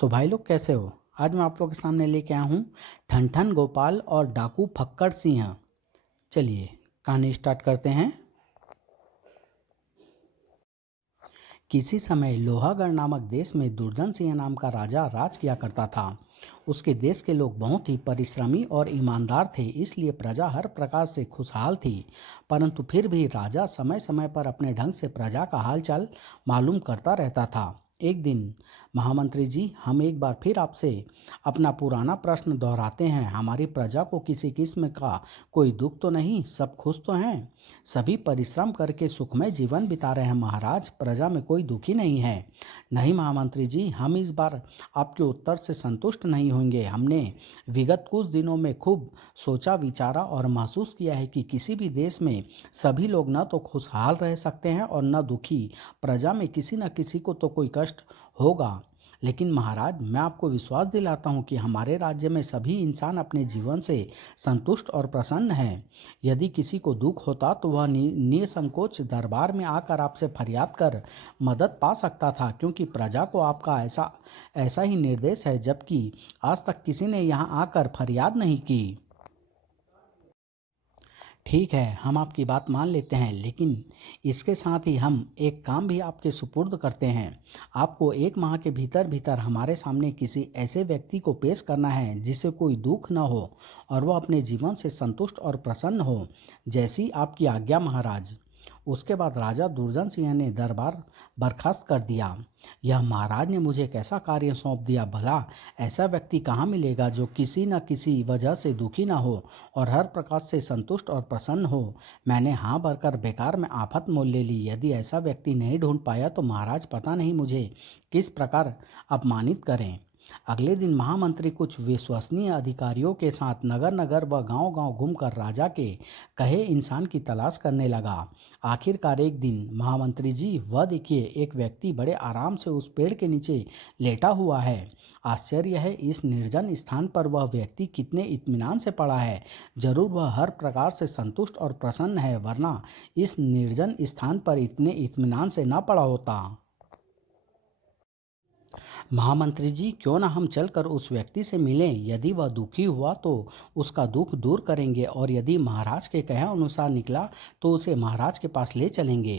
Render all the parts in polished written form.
तो भाई लोग कैसे हो। आज मैं आप लोगों के सामने लेके आया हूँ ठन गोपाल और डाकू फक्कड़ सिंह। चलिए कहानी स्टार्ट करते हैं। किसी समय लोहागढ़ नामक देश में दुर्जन सिंह नाम का राजा राज किया करता था। उसके देश के लोग बहुत ही परिश्रमी और ईमानदार थे, इसलिए प्रजा हर प्रकार से खुशहाल थी। परंतु फिर भी राजा समय समय पर अपने ढंग से प्रजा का हालचाल मालूम करता रहता था। एक दिन, महामंत्री जी, हम एक बार फिर आपसे अपना पुराना प्रश्न दोहराते हैं। हमारी प्रजा को किसी किस्म का कोई दुख तो नहीं? सब खुश तो हैं? सभी परिश्रम करके सुखमय जीवन बिता रहे हैं महाराज, प्रजा में कोई दुखी नहीं है। नहीं महामंत्री जी, हम इस बार आपके उत्तर से संतुष्ट नहीं होंगे। हमने विगत कुछ दिनों में खूब सोचा विचारा और महसूस किया है कि किसी भी देश में सभी लोग न तो खुशहाल रह सकते हैं और न दुखी। प्रजा में किसी न किसी को तो कोई कष्ट होगा। लेकिन महाराज, मैं आपको विश्वास दिलाता हूँ कि हमारे राज्य में सभी इंसान अपने जीवन से संतुष्ट और प्रसन्न हैं। यदि किसी को दुख होता तो वह निसंकोच दरबार में आकर आपसे फरियाद कर मदद पा सकता था, क्योंकि प्रजा को आपका ऐसा ऐसा ही निर्देश है, जबकि आज तक किसी ने यहाँ आकर फरियाद नहीं की। ठीक है, हम आपकी बात मान लेते हैं, लेकिन इसके साथ ही हम एक काम भी आपके सुपुर्द करते हैं। आपको 1 माह के भीतर भीतर हमारे सामने किसी ऐसे व्यक्ति को पेश करना है जिसे कोई दुख न हो और वह अपने जीवन से संतुष्ट और प्रसन्न हो। जैसी आपकी आज्ञा महाराज। उसके बाद राजा दुर्जन सिंह ने दरबार बर्खास्त कर दिया। यह महाराज ने मुझे कैसा कार्य सौंप दिया भला। ऐसा व्यक्ति कहाँ मिलेगा जो किसी न किसी वजह से दुखी न हो और हर प्रकार से संतुष्ट और प्रसन्न हो। मैंने हाँ भरकर बेकार में आफत मोल ले ली। यदि ऐसा व्यक्ति नहीं ढूंढ पाया तो महाराज पता नहीं मुझे किस प्रकार अपमानित करें। अगले दिन महामंत्री कुछ विश्वसनीय अधिकारियों के साथ नगर नगर व गांव गांव घूमकर राजा के कहे इंसान की तलाश करने लगा। आखिरकार एक दिन, महामंत्री जी, वह देखिए, एक व्यक्ति बड़े आराम से उस पेड़ के नीचे लेटा हुआ है। आश्चर्य है, इस निर्जन स्थान पर वह व्यक्ति कितने इत्मीनान से पड़ा है। जरूर वह हर प्रकार से संतुष्ट और प्रसन्न है, वरना इस निर्जन स्थान पर इतने इत्मीनान से न पड़ा होता। महामंत्री जी, क्यों ना हम चलकर उस व्यक्ति से मिलें। यदि वह दुखी हुआ तो उसका दुख दूर करेंगे, और यदि महाराज के कहे अनुसार निकला तो उसे महाराज के पास ले चलेंगे।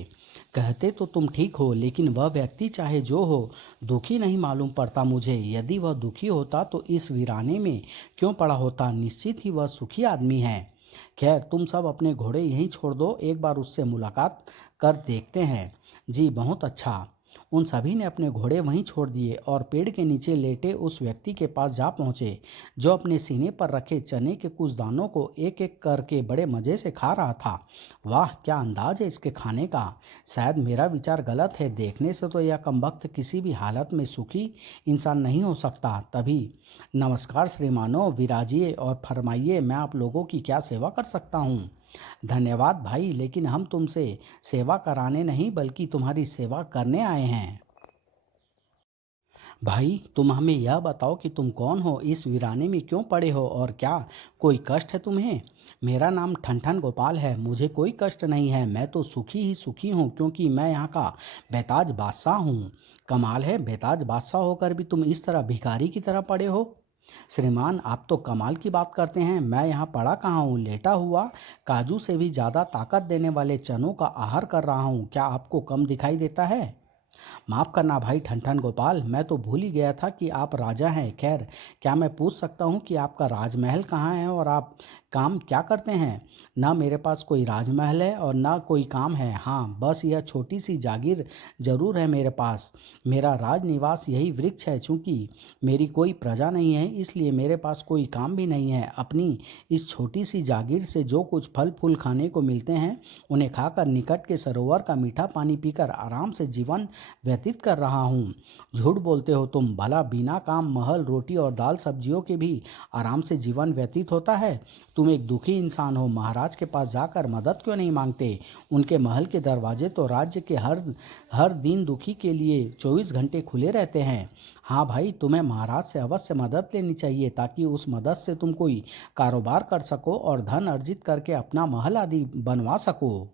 कहते तो तुम ठीक हो, लेकिन वह व्यक्ति चाहे जो हो, दुखी नहीं मालूम पड़ता मुझे। यदि वह दुखी होता तो इस वीराने में क्यों पड़ा होता? निश्चित ही वह सुखी आदमी है। खैर, तुम सब अपने घोड़े यहीं छोड़ दो, एक बार उससे मुलाकात कर देखते हैं। जी, बहुत अच्छा। उन सभी ने अपने घोड़े वहीं छोड़ दिए और पेड़ के नीचे लेटे उस व्यक्ति के पास जा पहुंचे, जो अपने सीने पर रखे चने के कुछ दानों को एक एक करके बड़े मजे से खा रहा था। वाह, क्या अंदाज है इसके खाने का। शायद मेरा विचार गलत है, देखने से तो यह कमबख्त किसी भी हालत में सुखी इंसान नहीं हो सकता। तभी, नमस्कार श्रीमानो, विराजिए और फरमाइए, मैं आप लोगों की क्या सेवा कर सकता हूँ। धन्यवाद भाई, लेकिन हम तुमसे सेवा कराने नहीं बल्कि तुम्हारी सेवा करने आए हैं। भाई, तुम हमें यह बताओ कि तुम कौन हो, इस वीराने में क्यों पड़े हो, और क्या कोई कष्ट है तुम्हें? मेरा नाम ठन गोपाल है। मुझे कोई कष्ट नहीं है। मैं तो सुखी ही सुखी हूँ, क्योंकि मैं यहाँ का बेताज बादशाह हूँ। कमाल है, बेताज बादशाह होकर भी तुम इस तरह भिखारी की तरह पड़े हो। श्रीमान, आप तो कमाल की बात करते हैं। मैं यहाँ पड़ा कहाँ हूँ? लेटा हुआ, काजू से भी ज़्यादा ताकत देने वाले चनों का आहार कर रहा हूँ। क्या आपको कम दिखाई देता है? माफ़ करना भाई ठन गोपाल, मैं तो भूल ही गया था कि आप राजा हैं। खैर, क्या मैं पूछ सकता हूँ कि आपका राजमहल कहाँ है और आप काम क्या करते हैं? ना मेरे पास कोई राजमहल है और ना कोई काम है। हाँ, बस यह छोटी सी जागीर जरूर है मेरे पास। मेरा राज निवास यही वृक्ष है। चूंकि मेरी कोई प्रजा नहीं है, इसलिए मेरे पास कोई काम भी नहीं है। अपनी इस छोटी सी जागीर से जो कुछ फल फूल खाने को मिलते हैं, उन्हें खाकर निकट के सरोवर का मीठा पानी पीकर आराम से जीवन व्यतीत कर रहा हूँ। झूठ बोलते हो तुम। भला बिना काम, महल, रोटी और दाल सब्जियों के भी आराम से जीवन व्यतीत होता है? तुम एक दुखी इंसान हो। महाराज के पास जाकर मदद क्यों नहीं मांगते? उनके महल के दरवाजे तो राज्य के हर हर दिन दुखी के लिए 24 घंटे खुले रहते हैं। हाँ भाई, तुम्हें महाराज से अवश्य मदद लेनी चाहिए, ताकि उस मदद से तुम कोई कारोबार कर सको और धन अर्जित करके अपना महल आदि बनवा सको।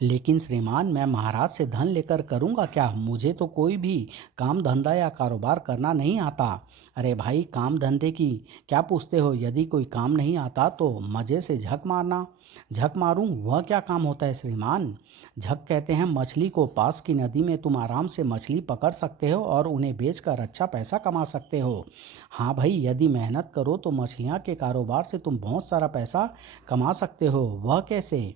लेकिन श्रीमान, मैं महाराज से धन लेकर करूँगा क्या? मुझे तो कोई भी काम धंधा या कारोबार करना नहीं आता। अरे भाई, काम धंधे की क्या पूछते हो? यदि कोई काम नहीं आता तो मज़े से झक मारना। झक मारूं, वह क्या काम होता है श्रीमान? झक कहते हैं मछली को। पास की नदी में तुम आराम से मछली पकड़ सकते हो और उन्हें बेचकर अच्छा पैसा कमा सकते हो। हाँ भाई, यदि मेहनत करो तो मछलियाँ के कारोबार से तुम बहुत सारा पैसा कमा सकते हो। वह कैसे?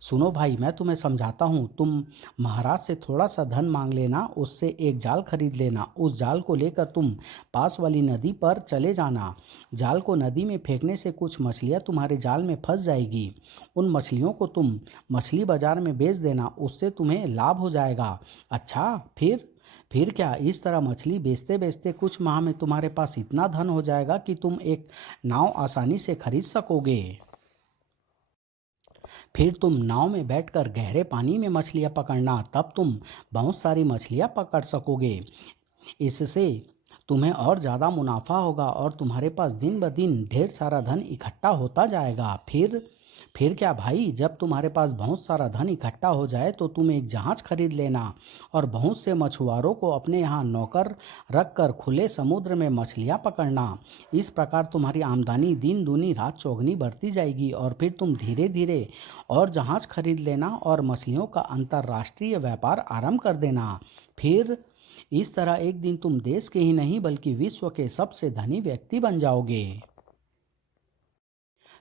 सुनो भाई, मैं तुम्हें समझाता हूँ। तुम महाराज से थोड़ा सा धन मांग लेना, उससे एक जाल खरीद लेना। उस जाल को लेकर तुम पास वाली नदी पर चले जाना। जाल को नदी में फेंकने से कुछ मछलियाँ तुम्हारे जाल में फंस जाएगी। उन मछलियों को तुम मछली बाजार में बेच देना, उससे तुम्हें लाभ हो जाएगा। अच्छा, फिर क्या? इस तरह मछली बेचते बेचते कुछ माह में तुम्हारे पास इतना धन हो जाएगा कि तुम एक नाव आसानी से खरीद सकोगे। फिर तुम नाव में बैठकर गहरे पानी में मछलियाँ पकड़ना, तब तुम बहुत सारी मछलियाँ पकड़ सकोगे। इससे तुम्हें और ज़्यादा मुनाफा होगा और तुम्हारे पास दिन ब दिन ढेर सारा धन इकट्ठा होता जाएगा। फिर क्या भाई? जब तुम्हारे पास बहुत सारा धन इकट्ठा हो जाए तो तुम एक जहाज खरीद लेना और बहुत से मछुआरों को अपने यहाँ नौकर रखकर खुले समुद्र में मछलियाँ पकड़ना। इस प्रकार तुम्हारी आमदनी दिन दूनी रात चौगनी बढ़ती जाएगी और फिर तुम धीरे धीरे और जहाज खरीद लेना और मछलियों का अंतर्राष्ट्रीय व्यापार आरंभ कर देना। फिर इस तरह एक दिन तुम देश के ही नहीं बल्कि विश्व के सबसे धनी व्यक्ति बन जाओगे।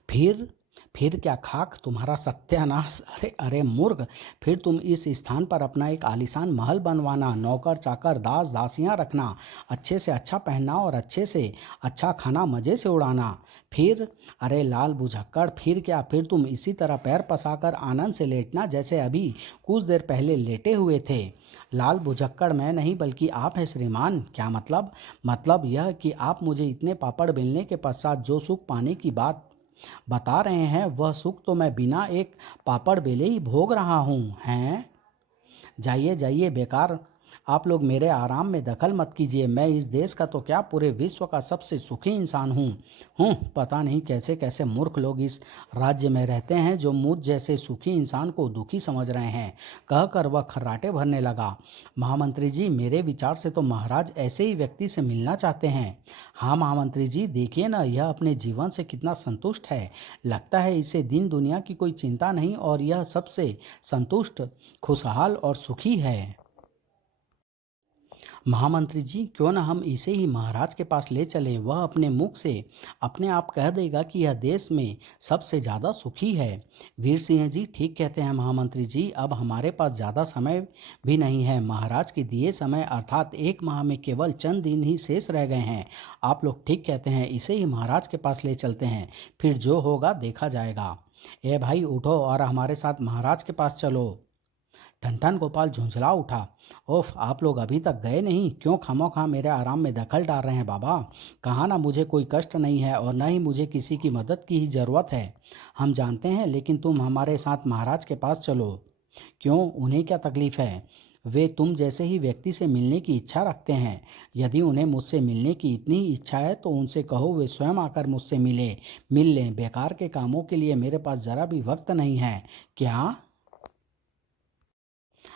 फिर फिर क्या खाक तुम्हारा सत्यानाश! अरे अरे मूर्ख! फिर तुम इस स्थान पर अपना एक आलीशान महल बनवाना, नौकर चाकर दास दासियां रखना, अच्छे से अच्छा पहनना और अच्छे से अच्छा खाना मज़े से उड़ाना। फिर अरे लाल बुझक्कड़, फिर क्या? फिर तुम इसी तरह पैर पसाकर आनंद से लेटना जैसे अभी कुछ देर पहले लेटे हुए थे। लाल बुझक्कड़ मैं नहीं बल्कि आप हैं श्रीमान। क्या मतलब? मतलब यह कि आप मुझे इतने पापड़ बेलने के पश्चात जो सुख पाने की बात बता रहे हैं, वह सुख तो मैं बिना एक पापड़ बेले ही भोग रहा हूँ। हैं? जाइए जाइए, बेकार आप लोग मेरे आराम में दखल मत कीजिए। मैं इस देश का तो क्या, पूरे विश्व का सबसे सुखी इंसान हूँ। पता नहीं कैसे कैसे मूर्ख लोग इस राज्य में रहते हैं जो मुझ जैसे सुखी इंसान को दुखी समझ रहे हैं। कहकर वह खर्राटे भरने लगा। महामंत्री जी, मेरे विचार से तो महाराज ऐसे ही व्यक्ति से मिलना चाहते हैं। हाँ महामंत्री जी, देखिए ना, यह अपने जीवन से कितना संतुष्ट है। लगता है इसे दिन दुनिया की कोई चिंता नहीं और यह सबसे संतुष्ट, खुशहाल और सुखी है। महामंत्री जी, क्यों ना हम इसे ही महाराज के पास ले चलें। वह अपने मुख से अपने आप कह देगा कि यह देश में सबसे ज़्यादा सुखी है। वीर सिंह जी ठीक कहते हैं महामंत्री जी। अब हमारे पास ज़्यादा समय भी नहीं है। महाराज के दिए समय अर्थात एक माह में केवल चंद दिन ही शेष रह गए हैं। आप लोग ठीक कहते हैं, इसे ही महाराज के पास ले चलते हैं, फिर जो होगा देखा जाएगा। ए भाई, उठो और हमारे साथ महाराज के पास चलो। ठनठन गोपाल झुंझला उठा। ओफ, आप लोग अभी तक गए नहीं? क्यों खामोखा मेरे आराम में दखल डाल रहे हैं बाबा? कहा ना, मुझे कोई कष्ट नहीं है और न ही मुझे किसी की मदद की ही ज़रूरत है। हम जानते हैं, लेकिन तुम हमारे साथ महाराज के पास चलो। क्यों, उन्हें क्या तकलीफ है? वे तुम जैसे ही व्यक्ति से मिलने की इच्छा रखते हैं। यदि उन्हें मुझसे मिलने की इतनी ही इच्छा है तो उनसे कहो वे स्वयं आकर मुझसे मिल लें। बेकार के कामों के लिए मेरे पास ज़रा भी वक्त नहीं है। क्या?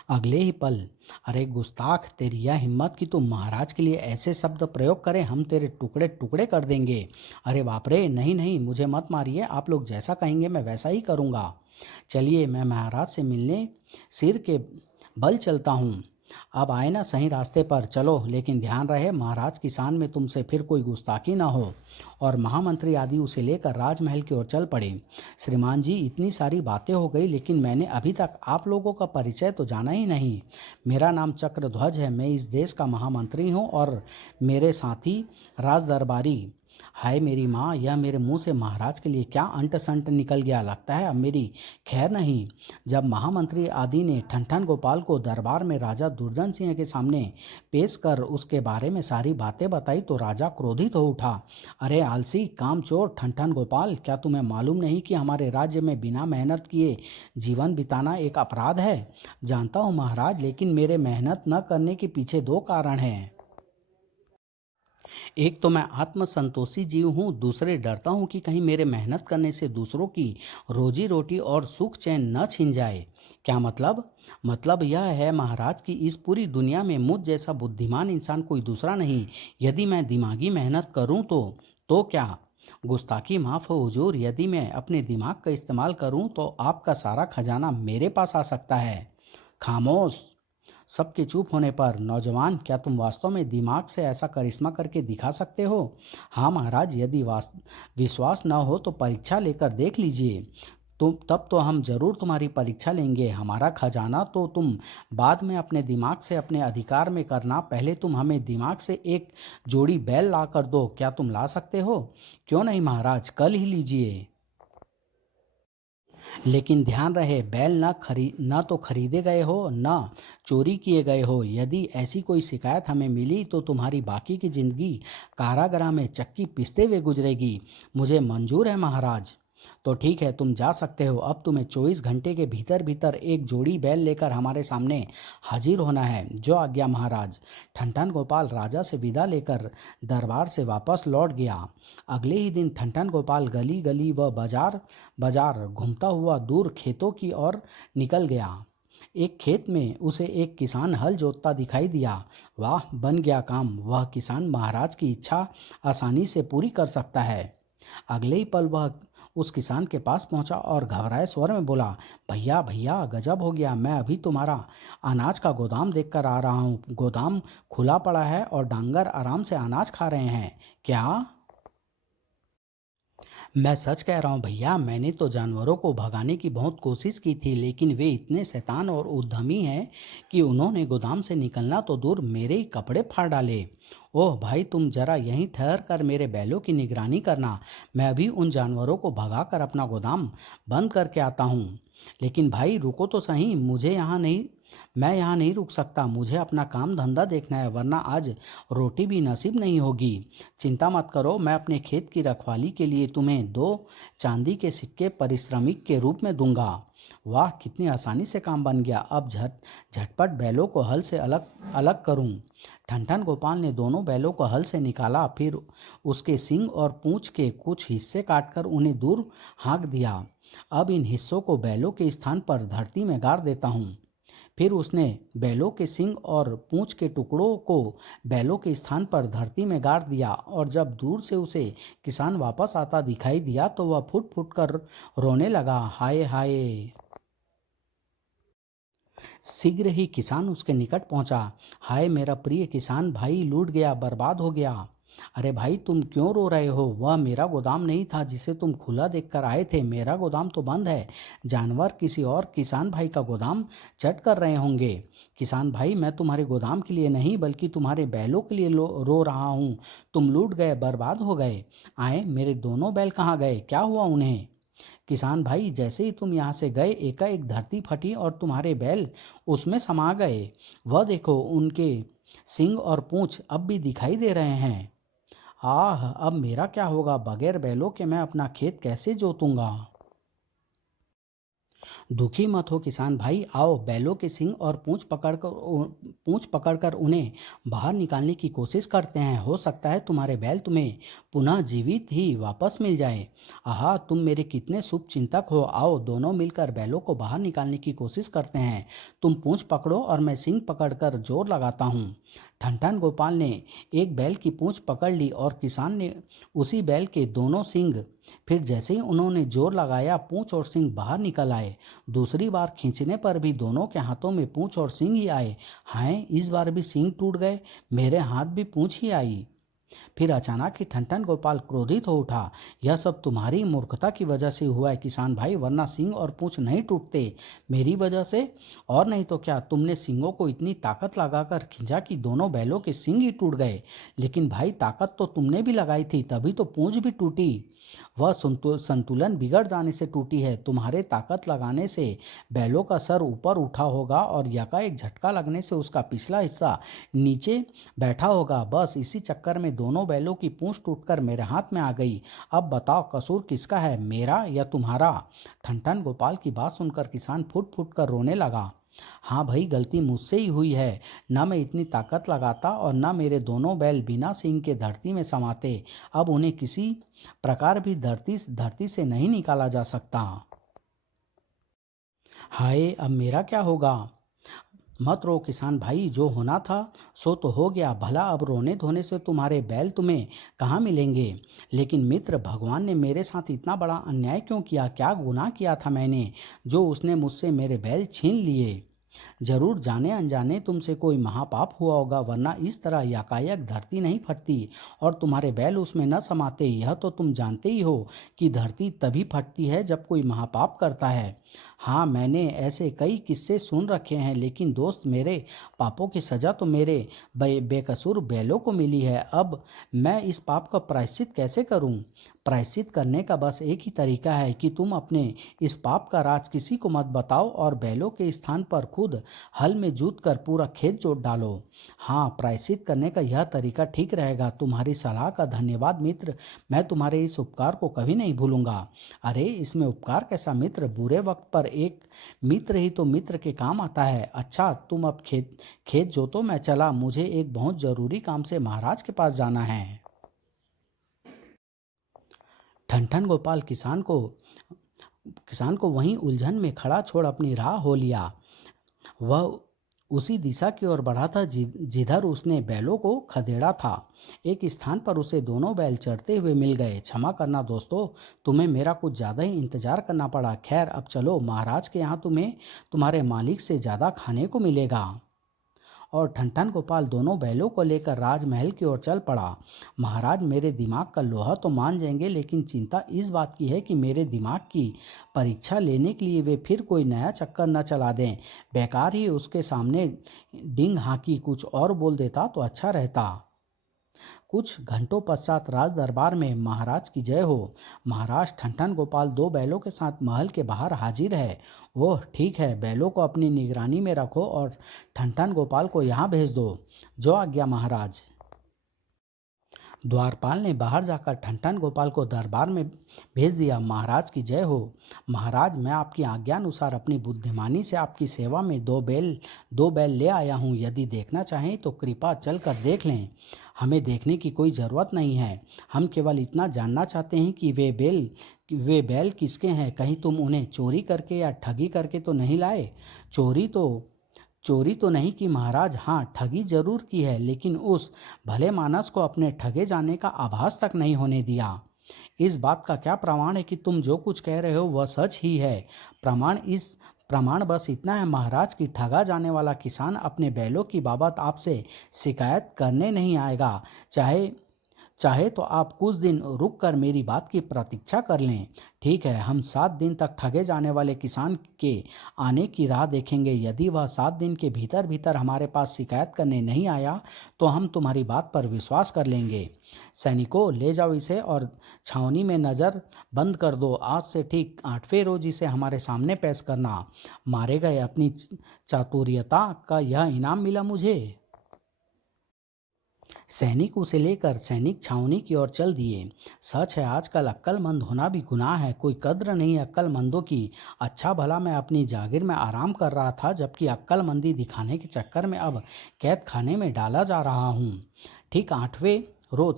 अगले ही पल, अरे गुस्ताख, तेरी यह हिम्मत कि तुम महाराज के लिए ऐसे शब्द प्रयोग करें, हम तेरे टुकड़े टुकड़े कर देंगे। अरे बाप रे, नहीं नहीं, मुझे मत मारिए। आप लोग जैसा कहेंगे मैं वैसा ही करूँगा। चलिए, मैं महाराज से मिलने सिर के बल चलता हूँ। अब आए ना सही रास्ते पर, चलो, लेकिन ध्यान रहे महाराज की शान में तुमसे फिर कोई गुस्ताखी ना हो। और महामंत्री आदि उसे लेकर राजमहल की ओर चल पड़े। श्रीमान जी, इतनी सारी बातें हो गई, लेकिन मैंने अभी तक आप लोगों का परिचय तो जाना ही नहीं। मेरा नाम चक्रध्वज है। मैं इस देश का महामंत्री हूँ और मेरे साथी राज दरबारी। हाय मेरी माँ, यह मेरे मुंह से महाराज के लिए क्या अंट संट निकल गया। लगता है अब मेरी खैर नहीं। जब महामंत्री आदि ने ठनठन गोपाल को दरबार में राजा दुर्जन सिंह के सामने पेश कर उसके बारे में सारी बातें बताई तो राजा क्रोधित हो उठा। अरे आलसी कामचोर ठनठन गोपाल, क्या तुम्हें मालूम नहीं कि हमारे राज्य में बिना मेहनत किए जीवन बिताना एक अपराध है? जानता हूँ महाराज, लेकिन मेरे मेहनत न करने के पीछे दो कारण हैं। एक तो मैं आत्मसंतोषी जीव हूँ, दूसरे डरता हूँ कि कहीं मेरे मेहनत करने से दूसरों की रोजी रोटी और सुख चैन न छिन जाए। क्या मतलब? मतलब यह है महाराज कि इस पूरी दुनिया में मुझ जैसा बुद्धिमान इंसान कोई दूसरा नहीं। यदि मैं दिमागी मेहनत करूं तो क्या? गुस्ताखी माफ हो हुजूर, यदि मैं अपने दिमाग का इस्तेमाल करूं तो आपका सारा खजाना मेरे पास आ सकता है। खामोश। सबके चुप होने पर, नौजवान, क्या तुम वास्तव में दिमाग से ऐसा करिश्मा करके दिखा सकते हो? हाँ महाराज, यदि विश्वास न हो तो परीक्षा लेकर देख लीजिए। तुम तब तो हम जरूर तुम्हारी परीक्षा लेंगे। हमारा खजाना तो तुम बाद में अपने दिमाग से अपने अधिकार में करना, पहले तुम हमें दिमाग से एक जोड़ी बैल ला कर दो। क्या तुम ला सकते हो? क्यों नहीं महाराज, कल ही लीजिए। लेकिन ध्यान रहे, बैल न तो खरीदे गए हो न चोरी किए गए हो। यदि ऐसी कोई शिकायत हमें मिली तो तुम्हारी बाकी की जिंदगी कारागार में चक्की पीसते हुए गुजरेगी। मुझे मंजूर है महाराज। तो ठीक है, तुम जा सकते हो। अब तुम्हें 24 घंटे के भीतर भीतर एक जोड़ी बैल लेकर हमारे सामने हाजिर होना है। जो आज्ञा महाराज। ठनठन गोपाल राजा से विदा लेकर दरबार से वापस लौट गया। अगले ही दिन ठनठन गोपाल गली गली व बाजार बाजार घूमता हुआ दूर खेतों की ओर निकल गया। एक खेत में उसे एक किसान हल जोतता दिखाई दिया। वाह, बन गया काम। वह किसान महाराज की इच्छा आसानी से पूरी कर सकता है। अगले ही पल वह उस किसान के पास पहुंचा और घबराए स्वर में बोला, भैया भैया, गजब हो गया। मैं अभी तुम्हारा अनाज का गोदाम देख कर आ रहा हूँ। गोदाम खुला पड़ा है और डांगर आराम से अनाज खा रहे हैं। क्या? मैं सच कह रहा हूँ भैया, मैंने तो जानवरों को भगाने की बहुत कोशिश की थी, लेकिन वे इतने शैतान और उद्यमी हैं कि उन्होंने गोदाम से निकलना तो दूर, मेरे ही कपड़े फाड़ डाले। ओह भाई, तुम जरा यहीं ठहर कर मेरे बैलों की निगरानी करना। मैं अभी उन जानवरों को भगाकर अपना गोदाम बंद करके आता हूँ। लेकिन भाई रुको तो सही, मैं यहाँ नहीं रुक सकता। मुझे अपना काम धंधा देखना है, वरना आज रोटी भी नसीब नहीं होगी। चिंता मत करो, मैं अपने खेत की रखवाली के लिए तुम्हें 2 चांदी के सिक्के पारिश्रमिक के रूप में दूंगा। वाह, कितनी आसानी से काम बन गया। अब झटपट बैलों को हल से अलग अलग करूं। ठनठन गोपाल ने दोनों बैलों को हल से निकाला, फिर उसके सींग और पूंछ के कुछ हिस्से काटकर उन्हें दूर हाँक दिया। अब इन हिस्सों को बैलों के स्थान पर धरती में गाड़ देता हूँ। फिर उसने बैलों के सींग और पूंछ के टुकड़ों को बैलों के स्थान पर धरती में गाड़ दिया, और जब दूर से उसे किसान वापस आता दिखाई दिया तो वह फुट फुट कर रोने लगा। हाय हाय। शीघ्र ही किसान उसके निकट पहुंचा। हाय मेरा प्रिय किसान भाई, लूट गया, बर्बाद हो गया। अरे भाई, तुम क्यों रो रहे हो? वह मेरा गोदाम नहीं था जिसे तुम खुला देखकर आए थे। मेरा गोदाम तो बंद है। जानवर किसी और किसान भाई का गोदाम चट कर रहे होंगे। किसान भाई, मैं तुम्हारे गोदाम के लिए नहीं बल्कि तुम्हारे बैलों के लिए रो रहा हूँ। तुम लूट गए, बर्बाद हो गए। आए, मेरे दोनों बैल कहाँ गए? क्या हुआ उन्हें? किसान भाई, जैसे ही तुम यहाँ से गए एकाएक धरती फटी और तुम्हारे बैल उसमें समा गए। वह देखो, उनके सींग और पूंछ अब भी दिखाई दे रहे हैं। आह, अब मेरा क्या होगा? बगैर बैलों के मैं अपना खेत कैसे जोतूंगा? दुखी मत हो किसान भाई, आओ बैलों के सींग और पूंछ पकड़कर उन्हें बाहर निकालने की कोशिश करते हैं। हो सकता है तुम्हारे बैल तुम्हें पुनः जीवित ही वापस मिल जाए। आहा, तुम मेरे कितने शुभ चिंतक हो। आओ दोनों मिलकर बैलों को बाहर निकालने की कोशिश करते हैं। तुम पूंछ पकड़ो और मैं सींग पकड़कर जोर लगाता हूँ। ठनठन गोपाल ने एक बैल की पूंछ पकड़ ली और किसान ने उसी बैल के दोनों सींग। फिर जैसे ही उन्होंने जोर लगाया, पूंछ और सींग बाहर निकल आए। दूसरी बार खींचने पर भी दोनों के हाथों में पूंछ और सींग ही आए। हाय, इस बार भी सींग टूट गए। मेरे हाथ भी पूंछ ही आई। फिर अचानक ही ठनठन गोपाल क्रोधित हो उठा। यह सब तुम्हारी मूर्खता की वजह से हुआ है किसान भाई, वरना सींग और पूंछ नहीं टूटते मेरी वजह से। और नहीं तो क्या, तुमने सींगों को इतनी ताकत लगाकर खींचा कि दोनों बैलों के सींग ही टूट गए। लेकिन भाई, ताकत तो तुमने भी लगाई थी, तभी तो पूंछ भी टूटी। वह संतुलन बिगड़ जाने से टूटी है। तुम्हारे ताकत लगाने से बैलों का सर ऊपर उठा होगा और यकाएक झटका लगने से उसका पिछला हिस्सा नीचे बैठा होगा। बस इसी चक्कर में दोनों बैलों की पूंछ टूटकर मेरे हाथ में आ गई। अब बताओ, कसूर किसका है, मेरा या तुम्हारा? ठनठन गोपाल की बात सुनकर किसान फुट फुट कर रोने लगा। हाँ भाई, गलती मुझसे ही हुई है। न मैं इतनी ताकत लगाता और न मेरे दोनों बैल बिना सींग के धरती में समाते। अब उन्हें किसी प्रकार भी धरती धरती से नहीं निकाला जा सकता। हाय, अब मेरा क्या होगा? मत रो किसान भाई, जो होना था सो तो हो गया। भला अब रोने धोने से तुम्हारे बैल तुम्हें कहाँ मिलेंगे? लेकिन मित्र, भगवान ने मेरे साथ इतना बड़ा अन्याय क्यों किया? क्या गुनाह किया था मैंने जो उसने मुझसे मेरे बैल छीन लिए? जरूर जाने अनजाने तुमसे कोई महापाप हुआ होगा, वरना इस तरह यकायक धरती नहीं फटती और तुम्हारे बैल उसमें न समाते। यह तो तुम जानते ही हो कि धरती तभी फटती है जब कोई महापाप करता है। हाँ, मैंने ऐसे कई किस्से सुन रखे हैं, लेकिन दोस्त, मेरे पापों की सजा तो मेरे बेकसूर बैलों को मिली है। अब मैं इस पाप का प्रायश्चित कैसे करूं? प्रायश्चित करने का बस एक ही तरीका है कि तुम अपने इस पाप का राज किसी को मत बताओ और बैलों के स्थान पर खुद हल में जूत कर पूरा खेत जोत डालो। हाँ, प्रायश्चित करने का यह तरीका ठीक रहेगा। तुम्हारी सलाह का धन्यवाद मित्र, मैं तुम्हारे इस उपकार को कभी नहीं भूलूंगा। अरे, इसमें उपकार कैसा मित्र? बुरे वक्त पर एक मित्र ही तो मित्र के काम आता है। अच्छा, तुम अब खेत खेत जोतो, मैं चला। मुझे एक बहुत जरूरी काम से महाराज के पास जाना है। ठनठन गोपाल किसान को वहीं उलझन में खड़ा छोड़ अपनी राह हो लिया। वह उसी दिशा की ओर बढ़ा था जिधर उसने बैलों को खदेड़ा था। एक स्थान पर उसे दोनों बैल चढ़ते हुए मिल गए। क्षमा करना दोस्तों, तुम्हें मेरा कुछ ज़्यादा ही इंतजार करना पड़ा। खैर, अब चलो, महाराज के यहाँ तुम्हें तुम्हारे मालिक से ज़्यादा खाने को मिलेगा। और ठनठन गोपाल दोनों बैलों को लेकर राजमहल की ओर चल पड़ा। महाराज मेरे दिमाग का लोहा तो मान जाएंगे, लेकिन चिंता इस बात की है कि मेरे दिमाग की परीक्षा लेने के लिए वे फिर कोई नया चक्कर न चला दें। बेकार ही उसके सामने डिंग हाकी कुछ और बोल देता तो अच्छा रहता। कुछ घंटों पश्चात राज दरबार में महाराज की जय हो। महाराज, ठनठन गोपाल दो बैलों के साथ महल के बाहर हाजिर है। ओह ठीक है, बैलों को अपनी निगरानी में रखो और ठनठन गोपाल को यहाँ भेज दो। जो आज्ञा महाराज। द्वारपाल ने बाहर जाकर ठनठन गोपाल को दरबार में भेज दिया। महाराज की जय हो। महाराज, मैं आपकी आज्ञानुसार अपनी बुद्धिमानी से आपकी सेवा में दो बैल ले आया हूँ। यदि देखना चाहें तो कृपा चल कर देख लें। हमें देखने की कोई ज़रूरत नहीं है। हम केवल इतना जानना चाहते हैं कि वे बैल किसके हैं। कहीं तुम उन्हें चोरी करके या ठगी करके तो नहीं लाए? चोरी तो चोरी तो नहीं की महाराज। हाँ, ठगी जरूर की है, लेकिन उस भले मानस को अपने ठगे जाने का आभास तक नहीं होने दिया। इस बात का क्या प्रमाण है कि तुम जो कुछ कह रहे हो वह सच ही है? प्रमाण बस इतना है महाराज कि ठगा जाने वाला किसान अपने बैलों की बाबत आपसे शिकायत करने नहीं आएगा। चाहे चाहे तो आप कुछ दिन रुक कर मेरी बात की प्रतीक्षा कर लें। ठीक है, हम 7 दिन तक ठगे जाने वाले किसान के आने की राह देखेंगे। यदि वह 7 दिन के भीतर भीतर हमारे पास शिकायत करने नहीं आया तो हम तुम्हारी बात पर विश्वास कर लेंगे। सैनिकों, ले जाओ इसे और छावनी में नज़र बंद कर दो। आज से ठीक 8वें रोज इसे हमारे सामने पेश करना। मारे गए अपनी चातुर्यता का यह इनाम मिला मुझे। सैनिक उसे लेकर सैनिक छावनी की ओर चल दिए। सच है, आजकल अक्लमंद होना भी गुनाह है। कोई कद्र नहीं अक्लमंदों की। अच्छा भला मैं अपनी जागीर में आराम कर रहा था, जबकि अक्लमंदी दिखाने के चक्कर में अब कैद खाने में डाला जा रहा हूँ। ठीक 8वें रोज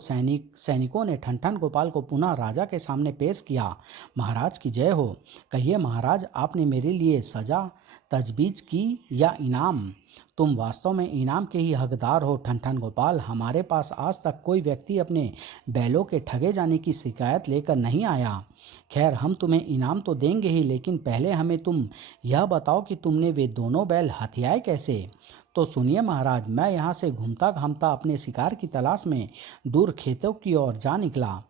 सैनिकों ने ठनठन गोपाल को पुनः राजा के सामने पेश किया। महाराज की जय हो। कहिए महाराज, आपने मेरे लिए सजा तजवीज की या इनाम? तुम वास्तव में इनाम के ही हकदार हो ठनठन गोपाल। हमारे पास आज तक कोई व्यक्ति अपने बैलों के ठगे जाने की शिकायत लेकर नहीं आया। खैर, हम तुम्हें इनाम तो देंगे ही, लेकिन पहले हमें तुम यह बताओ कि तुमने वे दोनों बैल हथियाए कैसे? तो सुनिए महाराज, मैं यहाँ से घूमता घामता अपने शिकार की तलाश में दूर खेतों की ओर जा निकला।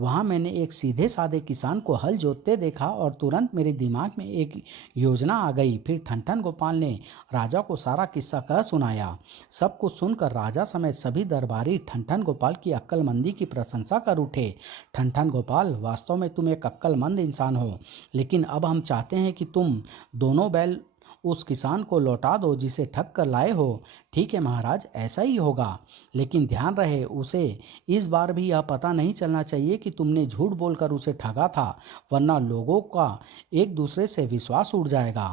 वहाँ मैंने एक सीधे साधे किसान को हल जोतते देखा और तुरंत मेरे दिमाग में एक योजना आ गई। फिर ठनठन गोपाल ने राजा को सारा किस्सा कह सुनाया। सब कुछ सुनकर राजा समेत सभी दरबारी ठनठन गोपाल की अक्लमंदी की प्रशंसा कर उठे। ठनठन गोपाल, वास्तव में तुम एक अक्लमंद इंसान हो, लेकिन अब हम चाहते हैं कि तुम दोनों बैल उस किसान को लौटा दो जिसे ठग कर लाए हो। ठीक है महाराज, ऐसा ही होगा, लेकिन ध्यान रहे उसे इस बार भी यह पता नहीं चलना चाहिए कि तुमने झूठ बोलकर उसे ठगा था, वरना लोगों का एक दूसरे से विश्वास उड़ जाएगा।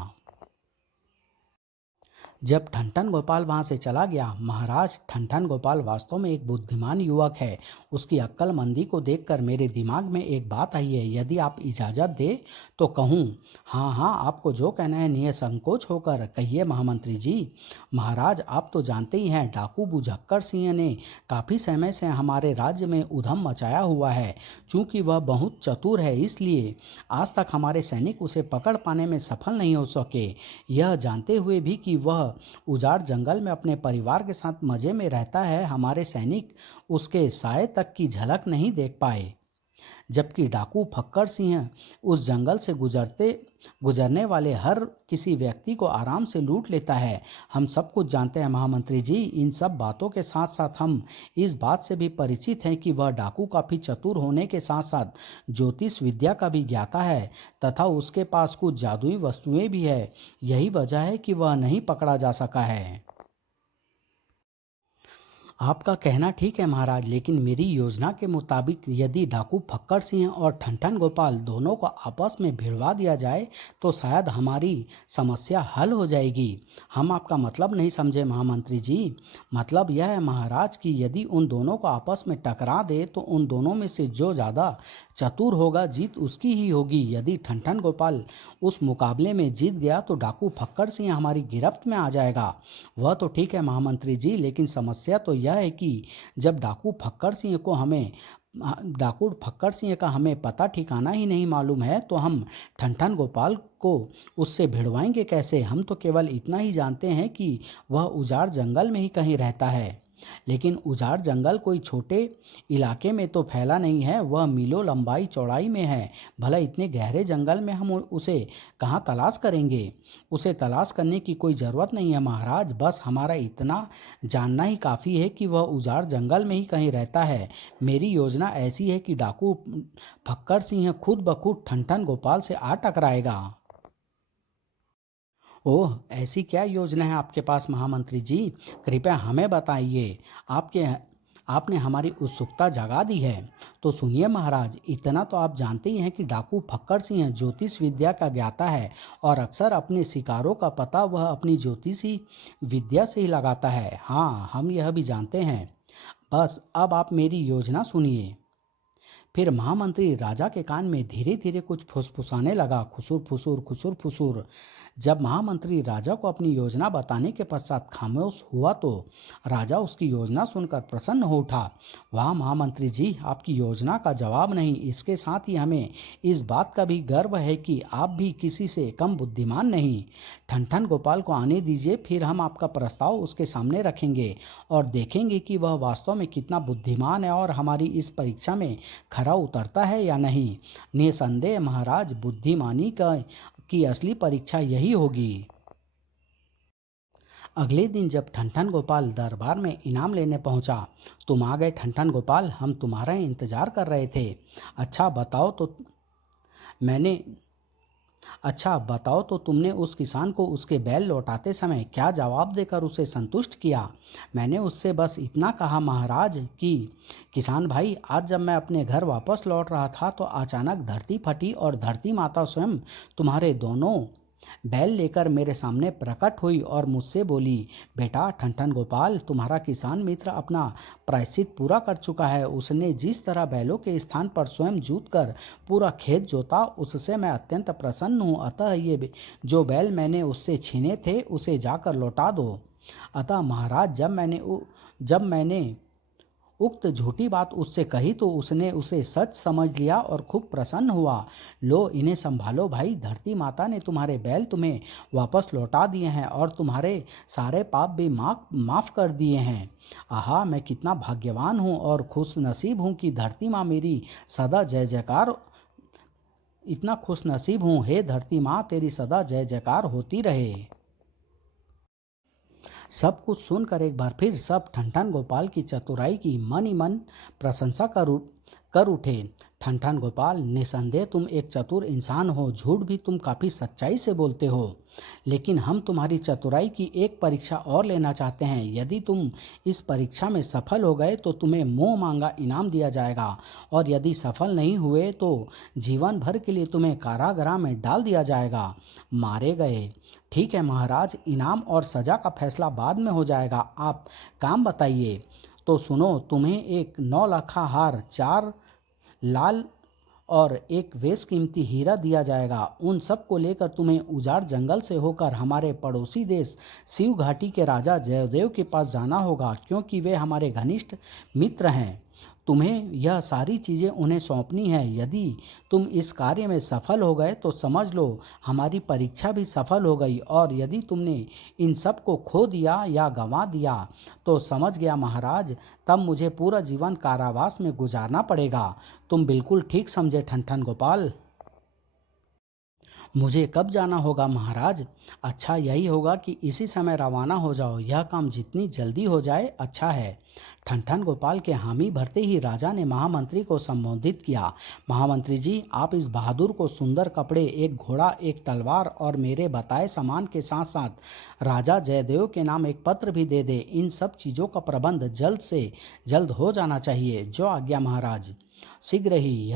जब ठनठन गोपाल वहां से चला गया, महाराज ठनठन गोपाल वास्तव में एक बुद्धिमान युवक है। उसकी अक्लमंदी को देखकर मेरे दिमाग में एक बात आई है। यदि आप इजाज़त दे तो कहूँ? हाँ हाँ, आपको जो कहना है निसंकोच होकर कहिए महामंत्री जी। महाराज, आप तो जानते ही हैं, डाकू बुझक्कर सिंह ने काफ़ी समय से हमारे राज्य में उधम मचाया हुआ है। चूंकि वह बहुत चतुर है, इसलिए आज तक हमारे सैनिक उसे पकड़ पाने में सफल नहीं हो सके। यह जानते हुए भी कि वह उजाड़ जंगल में अपने परिवार के साथ मज़े में रहता है, हमारे सैनिक उसके साए तक की झलक नहीं देख पाए। जबकि डाकू फक्कर सिंह उस जंगल से गुजरने वाले हर किसी व्यक्ति को आराम से लूट लेता है। हम सब कुछ जानते हैं महामंत्री जी। इन सब बातों के साथ साथ हम इस बात से भी परिचित हैं कि वह डाकू काफ़ी चतुर होने के साथ साथ ज्योतिष विद्या का भी ज्ञाता है तथा उसके पास कुछ जादुई वस्तुएं भी है। यही वजह है कि वह नहीं पकड़ा जा सका है। आपका कहना ठीक है महाराज, लेकिन मेरी योजना के मुताबिक यदि डाकू फक्कर सिंह और ठनठन गोपाल दोनों को आपस में भिड़वा दिया जाए तो शायद हमारी समस्या हल हो जाएगी। हम आपका मतलब नहीं समझे महामंत्री जी। मतलब यह है महाराज कि यदि उन दोनों को आपस में टकरा दे तो उन दोनों में से जो ज़्यादा चतुर होगा जीत उसकी ही होगी। यदि ठनठन गोपाल उस मुकाबले में जीत गया तो डाकू फक्कर सिंह हमारी गिरफ्त में आ जाएगा। वह तो ठीक है महामंत्री जी, लेकिन समस्या तो यह है कि जब डाकू फक्कर सिंह का हमें पता ठिकाना ही नहीं मालूम है तो हम ठनठन गोपाल को उससे भिड़वाएंगे कैसे? हम तो केवल इतना ही जानते हैं कि वह उजाड़ जंगल में ही कहीं रहता है। लेकिन उजाड़ जंगल कोई छोटे इलाके में तो फैला नहीं है, वह मीलों लंबाई चौड़ाई में है। भला इतने गहरे जंगल में हम उसे कहाँ तलाश करेंगे? उसे तलाश करने की कोई ज़रूरत नहीं है महाराज। बस हमारा इतना जानना ही काफ़ी है कि वह उजाड़ जंगल में ही कहीं रहता है। मेरी योजना ऐसी है कि डाकू फक्कर सिंह खुद ब खुद ठनठन गोपाल से आ टकराएगा। ओह! ऐसी क्या योजना है आपके पास महामंत्री जी? कृपया हमें बताइए। आपके आपने हमारी उत्सुकता जगा दी है। तो सुनिए महाराज, इतना तो आप जानते ही हैं कि डाकू फक्कर सिंह ज्योतिष विद्या का ज्ञाता है और अक्सर अपने शिकारों का पता वह अपनी ज्योतिषी विद्या से ही लगाता है। हाँ, हम यह भी जानते हैं। बस अब आप मेरी योजना सुनिए। फिर महामंत्री राजा के कान में धीरे धीरे कुछ फुसफुसाने लगा, खुसुर फुसुर खुसुर फुसुर। जब महामंत्री राजा को अपनी योजना बताने के पश्चात खामोश हुआ तो राजा उसकी योजना सुनकर प्रसन्न हो उठा। वाह महामंत्री जी, आपकी योजना का जवाब नहीं, इसके साथ ही हमें इस बात का भी गर्व है कि आप भी किसी से कम बुद्धिमान नहीं। ठनठन गोपाल को आने दीजिए, फिर हम आपका प्रस्ताव उसके सामने रखेंगे और देखेंगे कि वह वास्तव में कितना बुद्धिमान है और हमारी इस परीक्षा में खरा उतरता है या नहीं। निसंदेह महाराज, बुद्धिमानी की असली परीक्षा यही होगी। अगले दिन जब ठनठन गोपाल दरबार में इनाम लेने पहुंचा, तुम आ गए ठनठन गोपाल, हम तुम्हारा इंतजार कर रहे थे। अच्छा बताओ तो मैंने अच्छा बताओ तो तुमने उस किसान को उसके बैल लौटाते समय क्या जवाब देकर उसे संतुष्ट किया? मैंने उससे बस इतना कहा महाराज कि किसान भाई, आज जब मैं अपने घर वापस लौट रहा था तो अचानक धरती फटी और धरती माता स्वयं तुम्हारे दोनों बैल लेकर मेरे सामने प्रकट हुई और मुझसे बोली, बेटा ठनठन गोपाल, तुम्हारा किसान मित्र अपना प्रायश्चित पूरा कर चुका है। उसने जिस तरह बैलों के स्थान पर स्वयं जूत कर पूरा खेत जोता, उससे मैं अत्यंत प्रसन्न हूँ। अतः ये जो बैल मैंने उससे छीने थे उसे जाकर लौटा दो। अतः महाराज, जब मैंने उक्त झूठी बात उससे कही तो उसने उसे सच समझ लिया और खूब प्रसन्न हुआ। लो, इन्हें संभालो भाई, धरती माता ने तुम्हारे बैल तुम्हें वापस लौटा दिए हैं और तुम्हारे सारे पाप भी माफ कर दिए हैं। आहा, मैं कितना भाग्यवान हूँ और खुश नसीब हूँ कि धरती माँ मेरी सदा जय जयकार इतना खुश नसीब हूँ। हे धरती माँ, तेरी सदा जय जयकार होती रहे। सब कुछ सुनकर एक बार फिर सब ठनठन गोपाल की चतुराई की मन ही मन प्रशंसा कर उठे। ठनठन गोपाल, निसंदेह तुम एक चतुर इंसान हो, झूठ भी तुम काफ़ी सच्चाई से बोलते हो। लेकिन हम तुम्हारी चतुराई की एक परीक्षा और लेना चाहते हैं। यदि तुम इस परीक्षा में सफल हो गए तो तुम्हें मुँह मांगा इनाम दिया जाएगा और यदि सफल नहीं हुए तो जीवन भर के लिए तुम्हें कारागृह में डाल दिया जाएगा। मारे गए। ठीक है महाराज, इनाम और सजा का फैसला बाद में हो जाएगा, आप काम बताइए। तो सुनो, तुम्हें एक 9 लाखा हार, 4 लाल और एक बेशकीमती हीरा दिया जाएगा। उन सब को लेकर तुम्हें उजाड़ जंगल से होकर हमारे पड़ोसी देश शिव घाटी के राजा जयदेव के पास जाना होगा, क्योंकि वे हमारे घनिष्ठ मित्र हैं। तुम्हें यह सारी चीज़ें उन्हें सौंपनी है। यदि तुम इस कार्य में सफल हो गए तो समझ लो हमारी परीक्षा भी सफल हो गई, और यदि तुमने इन सब को खो दिया या गंवा दिया तो समझ गया महाराज, तब मुझे पूरा जीवन कारावास में गुजारना पड़ेगा। तुम बिल्कुल ठीक समझे ठन गोपाल। मुझे कब जाना होगा महाराज? अच्छा, यही होगा कि इसी समय रवाना हो जाओ। यह काम जितनी जल्दी हो जाए अच्छा है। ठन गोपाल के हामी भरते ही राजा ने महामंत्री को संबोधित किया। महामंत्री जी, आप इस बहादुर को सुंदर कपड़े, एक घोड़ा, एक तलवार और मेरे बताए सामान के साथ साथ राजा जयदेव के नाम एक पत्र भी दे दे। इन सब चीज़ों का प्रबंध जल्द से जल्द हो जाना चाहिए। जो आज्ञा महाराज। शीघ्र ही।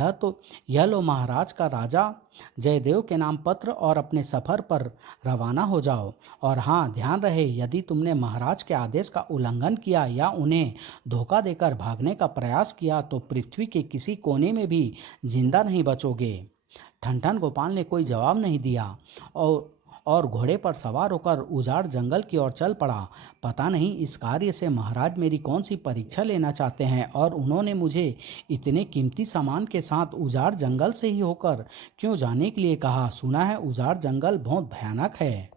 यह लो महाराज का राजा जयदेव के नाम पत्र, और अपने सफर पर रवाना हो जाओ। और हाँ, ध्यान रहे, यदि तुमने महाराज के आदेश का उल्लंघन किया या उन्हें धोखा देकर भागने का प्रयास किया तो पृथ्वी के किसी कोने में भी जिंदा नहीं बचोगे। ठन गोपाल ने कोई जवाब नहीं दिया और घोड़े पर सवार होकर उजाड़ जंगल की ओर चल पड़ा। पता नहीं इस कार्य से महाराज मेरी कौन सी परीक्षा लेना चाहते हैं, और उन्होंने मुझे इतने कीमती सामान के साथ उजाड़ जंगल से ही होकर क्यों जाने के लिए कहा। सुना है उजाड़ जंगल बहुत भयानक है।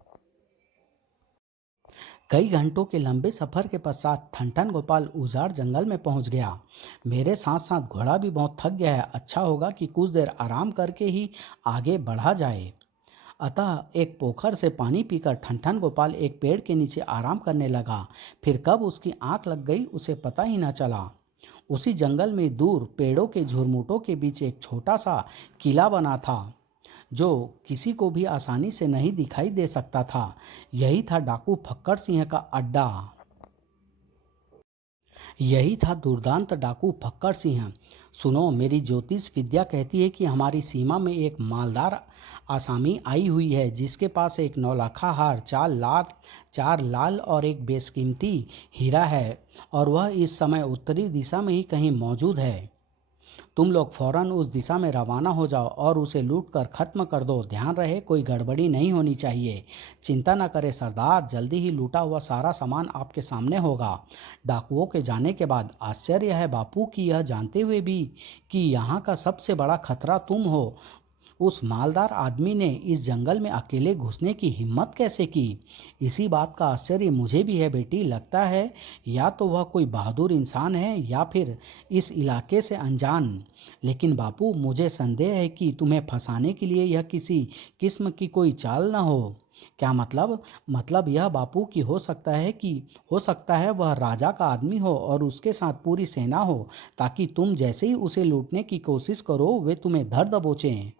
कई घंटों के लंबे सफर के पश्चात ठन गोपाल उजाड़ जंगल में पहुंच गया। मेरे साथ साथ घोड़ा भी बहुत थक गया है। अच्छा होगा कि कुछ देर आराम करके ही आगे बढ़ा जाए। अतः एक पोखर से पानी पीकर ठन गोपाल एक पेड़ के नीचे आराम करने लगा। फिर कब उसकी आंख लग गई उसे पता ही न चला। उसी जंगल में दूर पेड़ों के झुरमुटों के बीच एक छोटा सा किला बना था, जो किसी को भी आसानी से नहीं दिखाई दे सकता था। यही था डाकू फक्कड़ सिंह का अड्डा। यही था दुर्दांत डाकू फक्कड़ सिंह। सुनो, मेरी ज्योतिष विद्या कहती है कि हमारी सीमा में एक मालदार आसामी आई हुई है, जिसके पास एक 9 लाखा हार, 4 लाल और एक बेशकीमती हीरा है, और वह इस समय उत्तरी दिशा में ही कहीं मौजूद है। तुम लोग फौरन उस दिशा में रवाना हो जाओ और उसे लूट कर खत्म कर दो। ध्यान रहे, कोई गड़बड़ी नहीं होनी चाहिए। चिंता न करें सरदार, जल्दी ही लूटा हुआ सारा सामान आपके सामने होगा। डाकुओं के जाने के बाद आश्चर्य है बापू कि यह जानते हुए भी कि यहाँ का सबसे बड़ा खतरा तुम हो, उस मालदार आदमी ने इस जंगल में अकेले घुसने की हिम्मत कैसे की। इसी बात का आश्चर्य मुझे भी है बेटी। लगता है या तो वह कोई बहादुर इंसान है या फिर इस इलाके से अनजान। लेकिन बापू, मुझे संदेह है कि तुम्हें फंसाने के लिए यह किसी किस्म की कोई चाल न हो। क्या मतलब यह बापू की हो सकता है वह राजा का आदमी हो और उसके साथ पूरी सेना हो, ताकि तुम जैसे ही उसे लूटने की कोशिश करो वे तुम्हें धर दबोचें।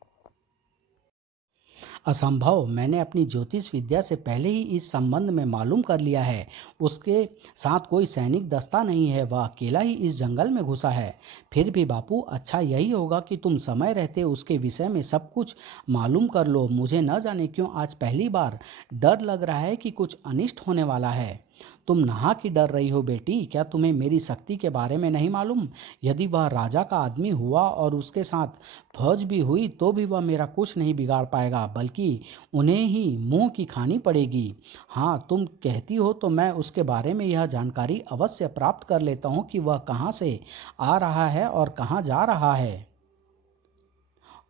असंभव। मैंने अपनी ज्योतिष विद्या से पहले ही इस संबंध में मालूम कर लिया है। उसके साथ कोई सैनिक दस्ता नहीं है, वह अकेला ही इस जंगल में घुसा है। फिर भी बापू, अच्छा यही होगा कि तुम समय रहते उसके विषय में सब कुछ मालूम कर लो। मुझे न जाने क्यों आज पहली बार डर लग रहा है कि कुछ अनिष्ट होने वाला है। तुम नहा कि डर रही हो बेटी? क्या तुम्हें मेरी शक्ति के बारे में नहीं मालूम? यदि वह राजा का आदमी हुआ और उसके साथ फौज भी हुई तो भी वह मेरा कुछ नहीं बिगाड़ पाएगा, बल्कि उन्हें ही मुंह की खानी पड़ेगी। हाँ, तुम कहती हो तो मैं उसके बारे में यह जानकारी अवश्य प्राप्त कर लेता हूँ कि वह कहाँ से आ रहा है और कहाँ जा रहा है।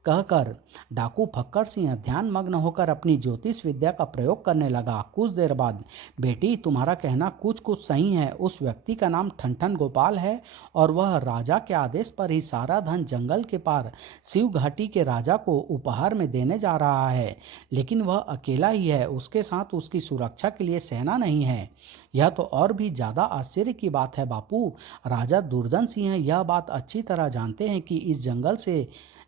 कहकर डाकू फक्कड़ सिंह ध्यान मग्न होकर अपनी ज्योतिष विद्या का प्रयोग करने लगा। कुछ देर बाद, बेटी तुम्हारा कहना कुछ कुछ सही है। उस व्यक्ति का नाम ठन गोपाल है और वह राजा के आदेश पर ही सारा धन जंगल के पार शिव घाटी के राजा को उपहार में देने जा रहा है। लेकिन वह अकेला ही है, उसके साथ उसकी सुरक्षा के लिए सेना नहीं है। यह तो और भी ज्यादा आश्चर्य की बात है बापू। राजा दुर्जन सिंह यह बात अच्छी तरह जानते हैं कि इस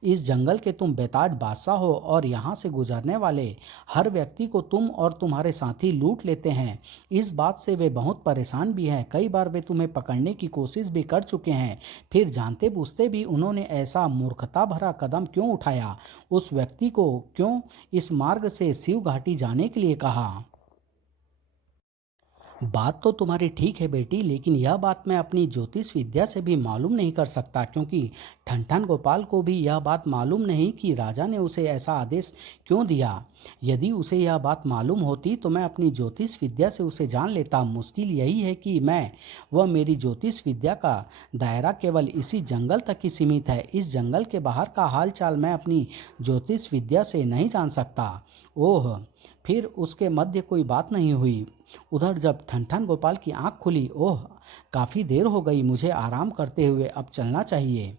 इस जंगल के तुम बेताज बादशाह हो और यहाँ से गुजरने वाले हर व्यक्ति को तुम और तुम्हारे साथी लूट लेते हैं। इस बात से वे बहुत परेशान भी हैं। कई बार वे तुम्हें पकड़ने की कोशिश भी कर चुके हैं, फिर जानते बूझते भी उन्होंने ऐसा मूर्खता भरा कदम क्यों उठाया? उस व्यक्ति को क्यों इस मार्ग से शिव घाटी जाने के लिए कहा? बात तो तुम्हारी ठीक है बेटी, लेकिन यह बात मैं अपनी ज्योतिष विद्या से भी मालूम नहीं कर सकता, क्योंकि ठनठन गोपाल को भी यह बात मालूम नहीं कि राजा ने उसे ऐसा आदेश क्यों दिया। यदि उसे यह बात मालूम होती तो मैं अपनी ज्योतिष विद्या से उसे जान लेता। मुश्किल यही है कि मैं वह मेरी ज्योतिष विद्या का दायरा केवल इसी जंगल तक ही सीमित है। इस जंगल के बाहर का हाल चाल मैं अपनी ज्योतिष विद्या से नहीं जान सकता। ओह, फिर उसके मध्य कोई बात नहीं हुई। उधर जब ठनठन गोपाल की आंख खुली, ओह काफी देर हो गई, मुझे आराम करते हुए अब चलना चाहिए।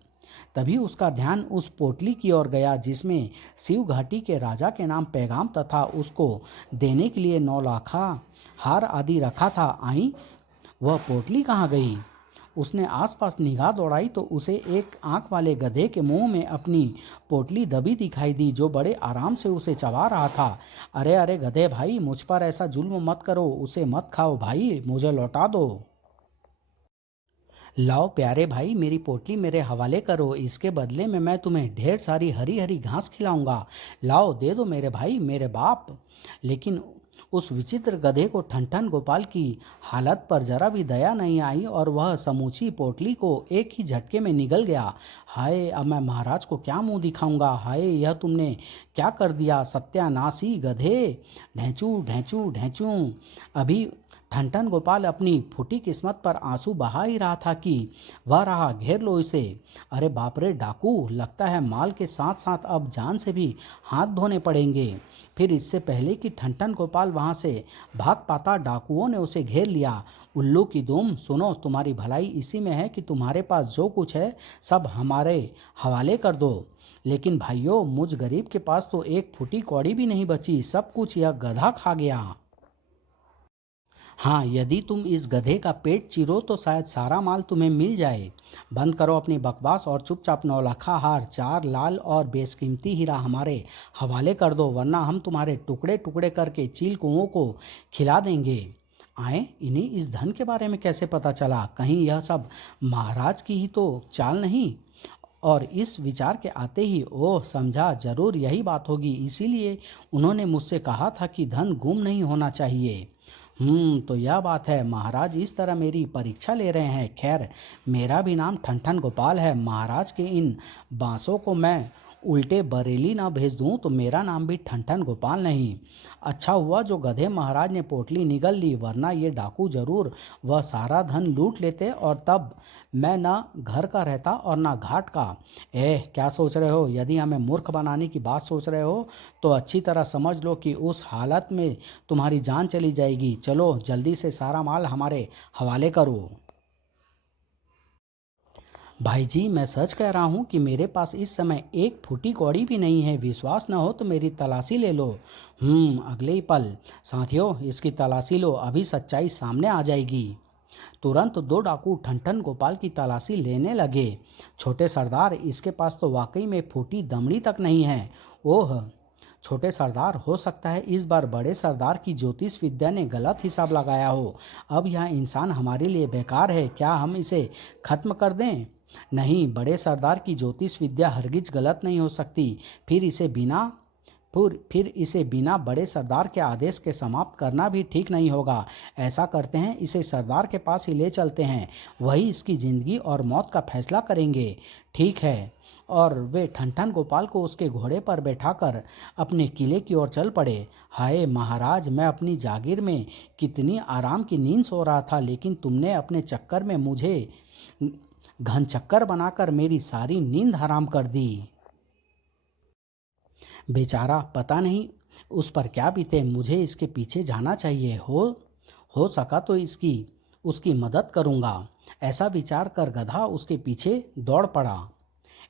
तभी उसका ध्यान उस पोटली की ओर गया जिसमें शिव घाटी के राजा के नाम पैगाम तथा उसको देने के लिए नौलाखा हार आदि रखा था। आई वह पोटली कहाँ गई? उसने आसपास निगाह दौड़ाई तो उसे एक आंख वाले गधे के मुंह में अपनी पोटली दबी दिखाई दी, जो बड़े आराम से उसे चबा रहा था। अरे अरे गधे भाई, मुझ पर ऐसा जुल्म मत करो, उसे मत खाओ भाई, मुझे लौटा दो। लाओ प्यारे भाई, मेरी पोटली मेरे हवाले करो, इसके बदले में मैं तुम्हें ढेर सारी हरी हरी घास खिलाऊंगा। लाओ दे दो मेरे भाई, मेरे बाप। लेकिन उस विचित्र गधे को ठनठन गोपाल की हालत पर जरा भी दया नहीं आई और वह समूची पोटली को एक ही झटके में निगल गया। हाय, अब मैं महाराज को क्या मुंह दिखाऊंगा? हाय, यह तुमने क्या कर दिया सत्यानाशी गधे! ढैंचू ढैंचू ढैंचू। अभी ठनठन गोपाल अपनी फूटी किस्मत पर आंसू बहा ही रहा था कि वह रहा, घेर लो इसे। अरे बाप रे डाकू, लगता है माल के साथ साथ अब जान से भी हाथ धोने पड़ेंगे। फिर इससे पहले कि ठनठन गोपाल वहां से भाग पाता, डाकुओं ने उसे घेर लिया। उल्लू की दुम, सुनो, तुम्हारी भलाई इसी में है कि तुम्हारे पास जो कुछ है सब हमारे हवाले कर दो। लेकिन भाइयों, मुझ गरीब के पास तो एक फूटी कौड़ी भी नहीं बची, सब कुछ यह गधा खा गया। हाँ, यदि तुम इस गधे का पेट चीरो तो शायद सारा माल तुम्हें मिल जाए। बंद करो अपनी बकवास और चुपचाप नौलखा हार, 4 लाल और बेशकीमती हीरा हमारे हवाले कर दो, वरना हम तुम्हारे टुकड़े टुकड़े करके चील कुओं को खिला देंगे। आए, इन्हें इस धन के बारे में कैसे पता चला? कहीं यह सब महाराज की ही तो चाल नहीं? और इस विचार के आते ही ओह समझा, जरूर यही बात होगी, इसीलिए उन्होंने मुझसे कहा था कि धन गुम नहीं होना चाहिए। तो यह बात है, महाराज इस तरह मेरी परीक्षा ले रहे हैं। खैर, मेरा भी नाम ठनठन गोपाल है। महाराज के इन बांसों को मैं उल्टे बरेली ना भेज दूं तो मेरा नाम भी ठनठन गोपाल नहीं। अच्छा हुआ जो गधे महाराज ने पोटली निगल ली, वरना ये डाकू जरूर वह सारा धन लूट लेते और तब मैं ना घर का रहता और ना घाट का। क्या सोच रहे हो? यदि हमें मूर्ख बनाने की बात सोच रहे हो तो अच्छी तरह समझ लो कि उस हालत में तुम्हारी जान चली जाएगी। चलो जल्दी से सारा माल हमारे हवाले करो। भाई जी, मैं सच कह रहा हूँ कि मेरे पास इस समय एक फूटी कौड़ी भी नहीं है। विश्वास न हो तो मेरी तलाशी ले लो। अगले ही पल, साथियों इसकी तलाशी लो, अभी सच्चाई सामने आ जाएगी। तुरंत दो डाकू ठनठन गोपाल की तलाशी लेने लगे। छोटे सरदार, इसके पास तो वाकई में फूटी दमड़ी तक नहीं है। ओह छोटे सरदार, हो सकता है इस बार बड़े सरदार की ज्योतिष विद्या ने गलत हिसाब लगाया हो। अब यह इंसान हमारे लिए बेकार है, क्या हम इसे खत्म कर दें? नहीं, बड़े सरदार की ज्योतिष विद्या हरगिज गलत नहीं हो सकती। फिर इसे बिना फिर इसे बिना बड़े सरदार के आदेश के समाप्त करना भी ठीक नहीं होगा। ऐसा करते हैं, इसे सरदार के पास ही ले चलते हैं, वही इसकी जिंदगी और मौत का फैसला करेंगे। ठीक है। और वे ठनठन गोपाल को उसके घोड़े पर बैठाकर अपने किले की ओर चल पड़े। हाय महाराज, मैं अपनी जागीर में कितनी आराम की नींद सो रहा था, लेकिन तुमने अपने चक्कर में मुझे घन चक्कर बनाकर मेरी सारी नींद हराम कर दी। बेचारा, पता नहीं उस पर क्या बीते। मुझे इसके पीछे जाना चाहिए, हो सका तो इसकी उसकी मदद करूंगा। ऐसा विचार कर गधा उसके पीछे दौड़ पड़ा।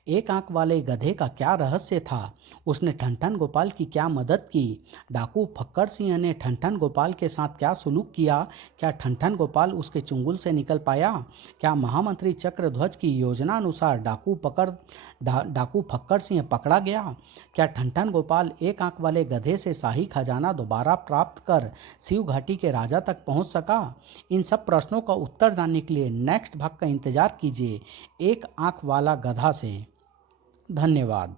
एक आंख वाले गधे का क्या रहस्य था? उसने ठनठन गोपाल की क्या मदद की? डाकू फक्कर सिंह ने ठनठन गोपाल के साथ क्या सुलूक किया? क्या ठनठन गोपाल उसके चुंगल से निकल पाया? क्या महामंत्री चक्रध्वज की योजना अनुसार डाकू फक्कर सिंह पकड़ा गया? क्या ठनठन गोपाल एक आंख वाले गधे से शाही खजाना दोबारा प्राप्त कर शिव घाटी के राजा तक पहुंच सका? इन सब प्रश्नों का उत्तर जानने के लिए नेक्स्ट भाग का इंतजार कीजिए एक आंख वाला गधा से। धन्यवाद।